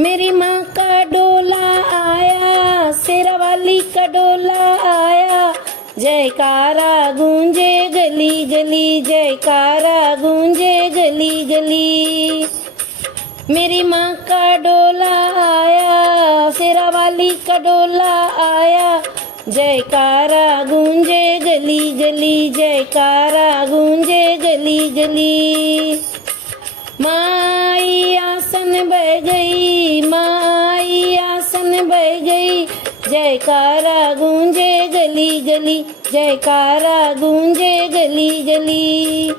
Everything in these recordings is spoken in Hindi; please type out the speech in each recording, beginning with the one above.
मेरी माँ का डोला आया, शेरा वाली का डोला आया, जयकारा गूंजे गली गली, जयकारा गूंजे गली गली। मेरी माँ का डोला आया, शेरा वाली का डोला आया, जयकारा गूंजे गली गली, जयकारा गूंजे गली गली। माई आसन बह गई, माई आसन बह गई, जयकारा गूंजे गली गली, जयकारा गूंजे गली गली।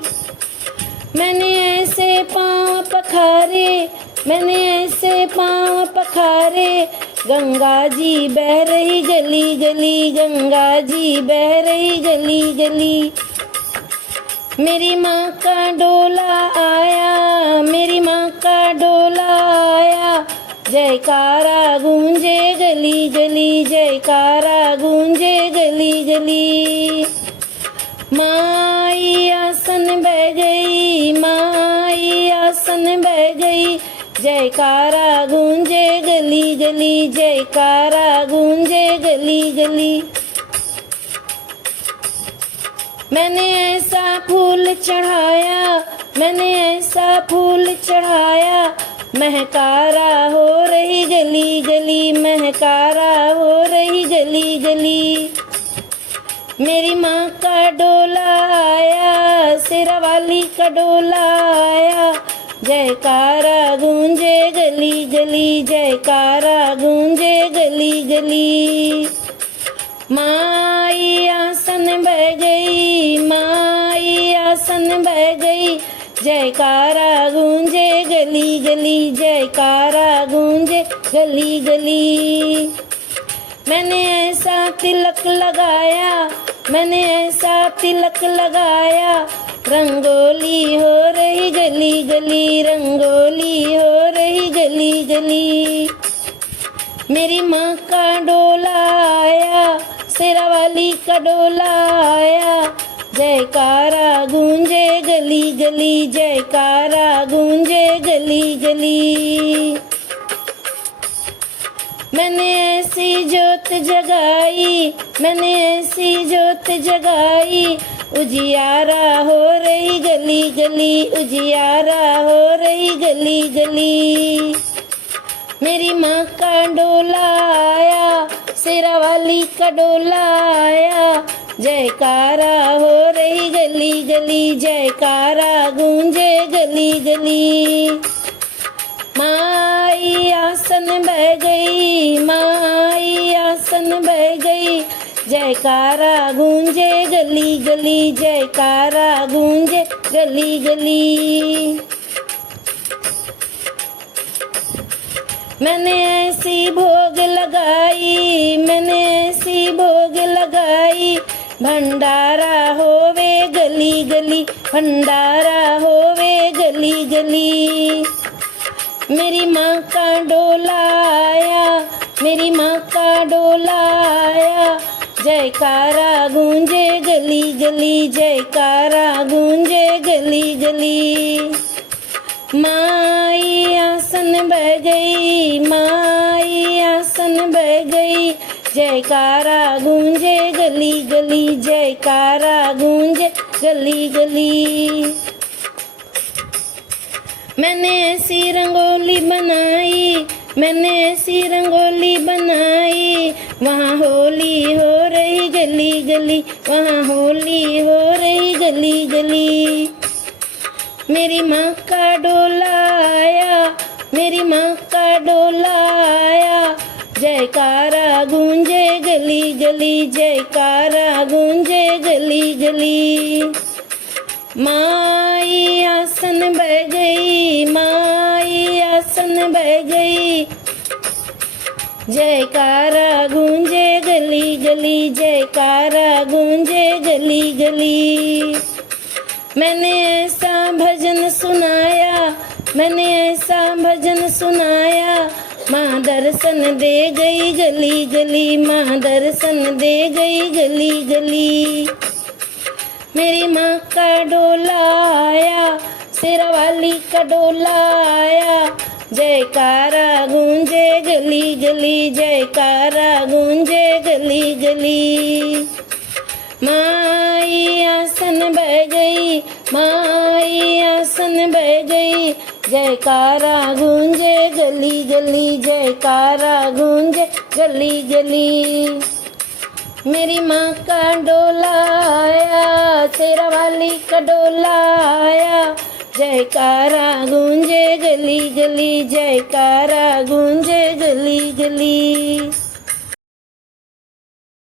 मैंने ऐसे पाँव पखारे, मैंने ऐसे पाँव पखारे, गंगा जी बह रही गली गली, गंगा जी बह रही गली गली। मेरी माँ का डोला आया, मेरी माँ का डोला आया, जयकारा गूंजे गली गली, जयकारा गूंजे गली गली। माई आसन बह गई, माई आसन बह गई, जयकारा गूंजे गली गली, जयकारा गूंजे गली गली। मैंने ऐसा फूल चढ़ाया, मैंने ऐसा फूल चढ़ाया, महकारा हो रही गली गली, महकारा हो रही गली गली। मेरी माँ का डोला आया, शेरा वाली का डोला आया, जयकारा गूंजे गली गली, जयकारा गूंजे गली गली। माई आसन बह गई, माई आसन बह गई, जयकारा गूंजे गली गली, जयकारा गूंजे गली गली। मैंने ऐसा तिलक लगाया, मैंने ऐसा तिलक लगाया, रंगोली हो रही गली गली, रंगोली हो रही गली गली। मेरी माँ का डोला आया, शेरा वाली का डोला आया, जयकारा गूंजे गली गली, जयकारा गूंजे गली गली। मैंने ऐसी जोत जगाई, मैंने ऐसी जोत जगाई, उजियारा हो रही गली गली, उजियारा हो रही गली गली। मेरी माँ का डोला आया, शेरा वाली का डोला आया, जयकारा हो रही गली गली, जयकारा गूंजे गली गली। माई आसन बह गई, माई आसन बह गई, जयकारा गूंजे गली गली, जयकारा गूंजे गली गली। मैंने ऐसी भोग लगाई, मैंने ऐसी भोग लगाई, भंडारा होवे गली गली, भंडारा होवे गली गली। मेरी माँ का डोला आया, मेरी माँ का डोला आया, जयकारा गूंजे गली गली, जयकारा गूंजे गली गली। माई आसन बह गई, माई आसन बह गई, जयकारा गूंजे गली गली, जयकारा गूंजे गली गली। मैंने ऐसी रंगोली बनाई, मैंने ऐसी रंगोली बनाई, वहाँ होली हो रही गली गली, वहाँ होली हो रही गली गली। मेरी माँ का डोला आया, मेरी माँ का डोला आया, जयकारा गूंजे गली गली, जयकारा गूंजे गली गली। माई आसन बह गई, माई आसन बह गई, जयकारा गूंजे गली गली, जयकारा गूंजे गली गली। मैंने ऐसा भजन सुनाया, मैंने ऐसा भजन सुनाया, माँ दर्शन दे गई गली गली, माँ दर्शन दे गई गली गली। मेरी माँ का डोला आया, शेरा वाली का डोला आया, जयकारा गूंजे गली गली, जयकारा गूंजे गली गली। माई आसन बह गई, माई आसन बह गई, जयकारा गूंजे गली गली, जयकारा गूंजे गली गली। मेरी माँ का डोला आया, शेरा वाली का डोला आया, जयकारा गूंजे गली गली, जयकारा गूंजे गली गली।